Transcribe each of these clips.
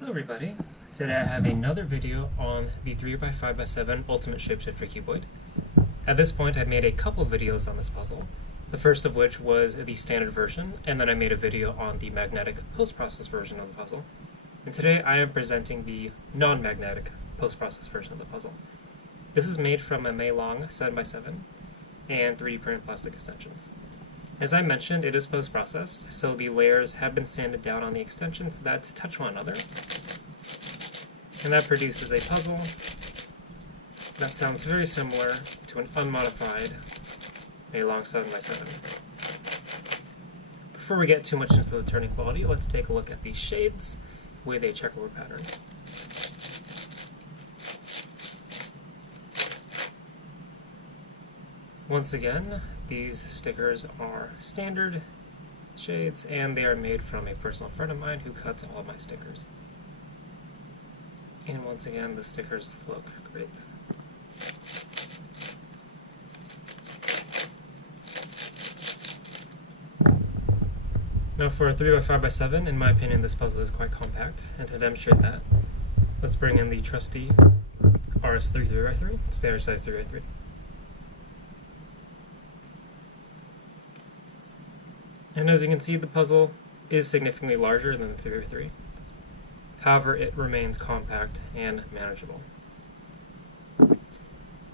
Hello everybody, today I have another video on the 3x5x7 Ultimate Shapeshifter Cuboid. At this point I've made a couple videos on this puzzle, the first of which was the standard version, and then I made a video on the magnetic post-process version of the puzzle. And today I am presenting the non-magnetic post-process version of the puzzle. This is made from a Meilong 7x7 and 3D printed plastic extensions. As I mentioned, it is post-processed, so the layers have been sanded down on the extensions that touch one another. And that produces a puzzle that sounds very similar to an unmodified Meilong 7x7. Before we get too much into the turning quality, let's take a look at the shades with a checkerboard pattern. Once again, these stickers are standard shades, and they are made from a personal friend of mine who cuts all of my stickers. And once again, the stickers look great. Now for a 3x5x7, in my opinion, this puzzle is quite compact, and to demonstrate that, let's bring in the trusty RS3 3x3, standard size 3x3. And as you can see, the puzzle is significantly larger than the 3x3. However, it remains compact and manageable.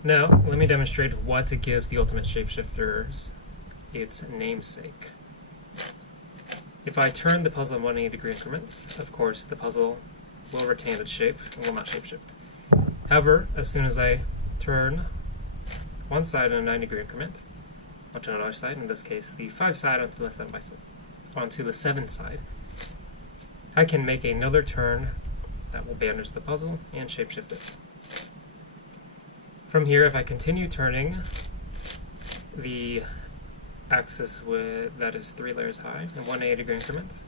Now, let me demonstrate what gives the Ultimate Shapeshifters its namesake. If I turn the puzzle in 180-degree increments, of course, the puzzle will retain its shape and will not shapeshift. However, as soon as I turn one side in a 90-degree increment, onto another side, in this case the 5 side onto the 7 side, onto the 7 side, I can make another turn that will bandage the puzzle and shapeshift it. From here, if I continue turning the axis that is 3 layers high in 180-degree increments,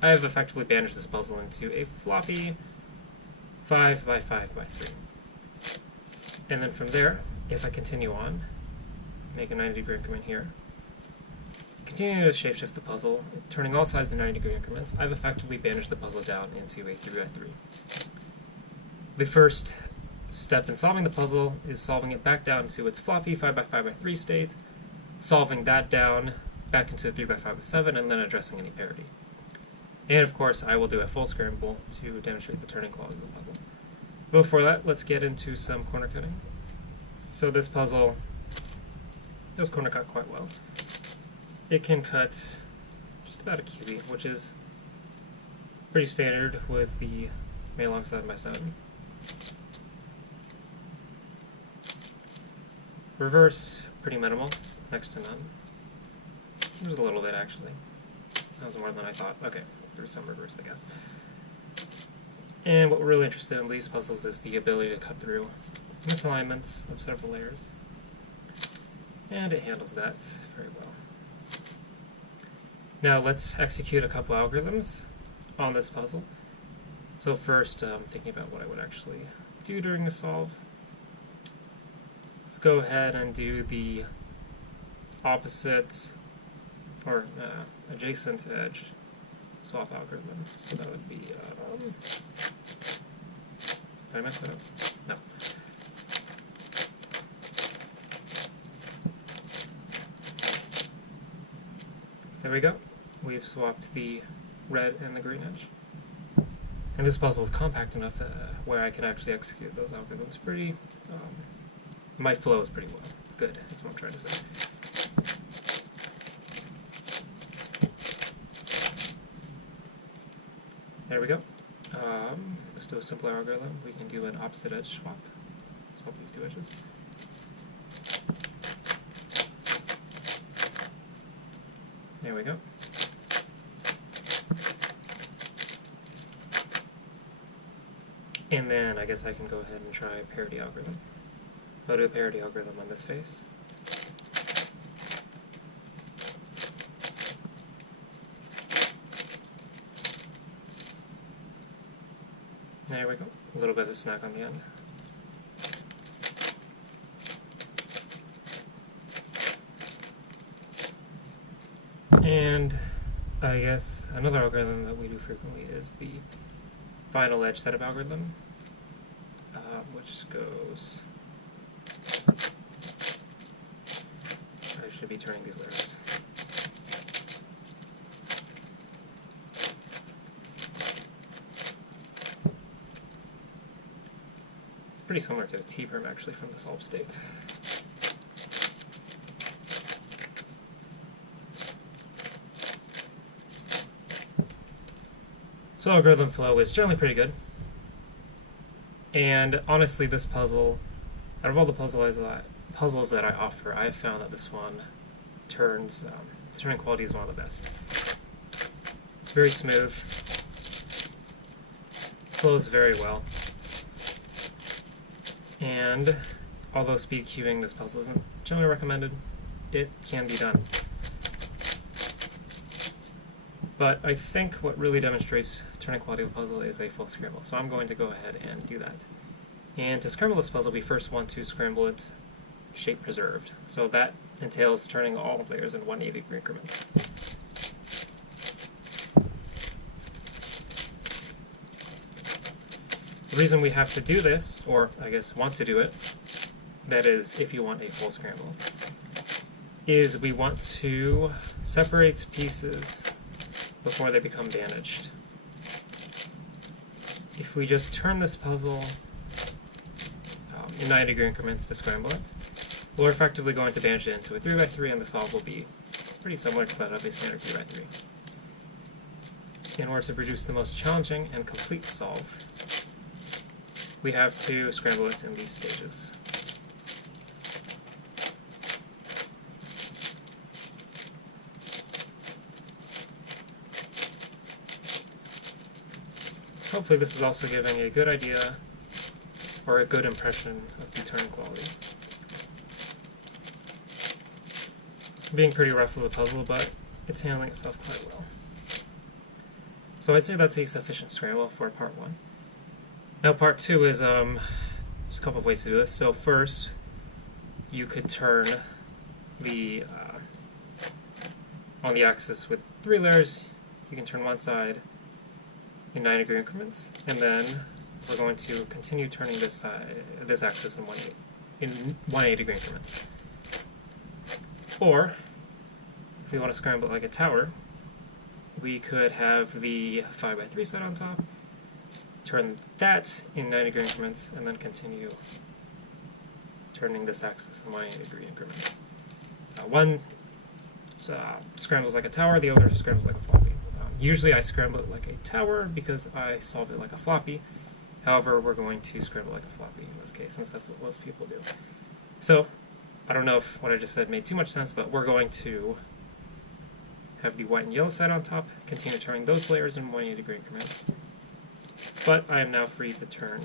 I have effectively bandaged this puzzle into a floppy 5x5x3. And then from there, if I continue on, make a 90-degree increment here, continue to shapeshift the puzzle, turning all sides in 90-degree increments, I've effectively bandaged the puzzle down into a 3x3. The first step in solving the puzzle is solving it back down to its floppy 5x5x3 state, solving that down back into 3x5x7, and then addressing any parity. And of course, I will do a full scramble to demonstrate the turning quality of the puzzle. Before that, let's get into some corner cutting. So this puzzle does corner cut quite well. It can cut just about a cutie, which is pretty standard with the Meilong 7x7. Reverse, pretty minimal, next to none. There's a little bit actually. That was more than I thought. Okay, there's some reverse, I guess. And what we're really interested in these puzzles is the ability to cut through misalignments of several layers. And it handles that very well. Now let's execute a couple algorithms on this puzzle. So first, thinking about what I would actually do during the solve. Let's go ahead and do the opposite or adjacent edge swap algorithm. So that would be, did I mess that up? No. There we go. We've swapped the red and the green edge. And this puzzle is compact enough where I can actually execute those algorithms pretty, my flow is pretty well. Good, is what I'm trying to say. There we go. Let's do a simpler algorithm. We can do an opposite edge swap. Swap these two edges. There we go. And then I guess I can go ahead and try a parity algorithm. I'll do a parity algorithm on this face. There we go. A little bit of a snack on the end. And I guess another algorithm that we do frequently is the final edge setup algorithm, which goes... I should be turning these layers. It's pretty similar to a T-perm actually from the solved state. So algorithm flow is generally pretty good. And honestly, this puzzle, out of all the puzzles that I offer, I've found that this one turning quality is one of the best. It's very smooth, flows very well, and although speed queuing this puzzle isn't generally recommended, it can be done. But I think what really demonstrates turning quality of a puzzle is a full scramble, so I'm going to go ahead and do that. And to scramble this puzzle, we first want to scramble it shape preserved. So that entails turning all layers in 180-degree increments. The reason we have to do this, or I guess want to do it, that is if you want a full scramble, is we want to separate pieces before they become damaged. If we just turn this puzzle in 90-degree increments to scramble it, we're effectively going to bandage it into a 3x3, and the solve will be pretty similar to that of a standard 3x3. In order to produce the most challenging and complete solve, we have to scramble it in these stages. Hopefully this is also giving a good idea or a good impression of the turn quality. Being pretty rough with the puzzle, but it's handling itself quite well. So I'd say that's a sufficient scramble for part 1. Now part 2 is there's a couple of ways to do this. So first, you could turn the on the axis with 3 layers. You can turn one side in 90-degree increments, and then we're going to continue turning this side, this axis in 180-degree increments. Or, if we want to scramble it like a tower, we could have the 5x3 side on top, turn that in 90-degree increments, and then continue turning this axis in 180-degree increments. One scrambles like a tower, the other scrambles like a floppy. Usually I scramble it like a tower because I solve it like a floppy. However, we're going to scramble like a floppy in this case, since that's what most people do. So, I don't know if what I just said made too much sense, but we're going to have the white and yellow side on top, continue turning those layers in 180-degree increments. But I am now free to turn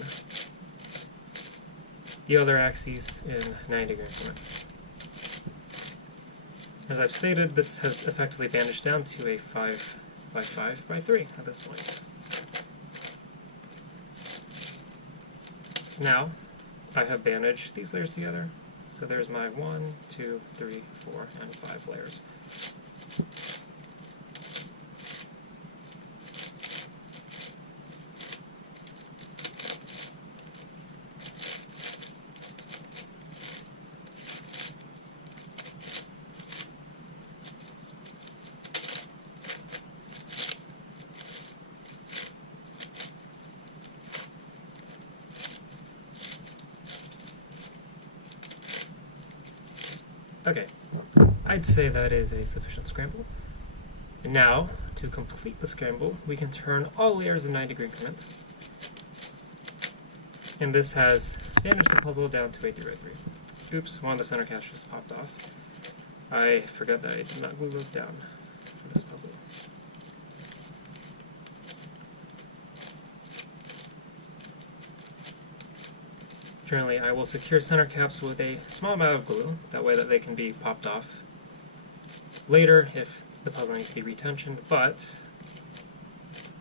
the other axes in 90-degree increments. As I've stated, this has effectively bandaged down to a 5x5x3 at this point. So now I have bandaged these layers together. So there's my 1, 2, 3, 4, and 5 layers. Okay, I'd say that is a sufficient scramble. And now, to complete the scramble, we can turn all layers in 90-degree increments. And this has bandaged the puzzle down to a 3x3. Oops, one of the center caps just popped off. I forgot that I did not glue those down for this puzzle. Generally, I will secure center caps with a small amount of glue, that way that they can be popped off later if the puzzle needs to be retensioned, but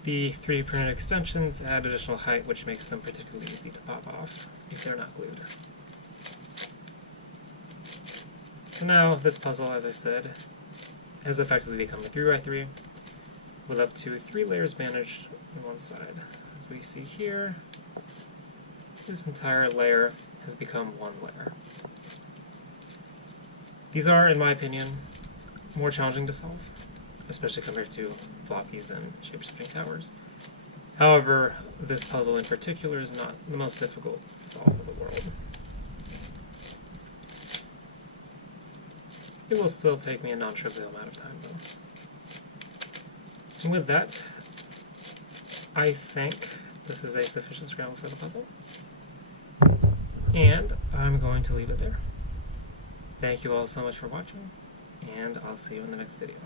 the 3D printed extensions add additional height, which makes them particularly easy to pop off if they're not glued. So now, this puzzle, as I said, has effectively become a 3x3 with up to 3 layers bandaged on one side. As we see here, this entire layer has become one layer. These are, in my opinion, more challenging to solve, especially compared to floppies and shapeshifting towers. However, this puzzle in particular is not the most difficult to solve in the world. It will still take me a non-trivial amount of time, though. And with that, I think this is a sufficient scramble for the puzzle. And I'm going to leave it there. Thank you all so much for watching, and I'll see you in the next video.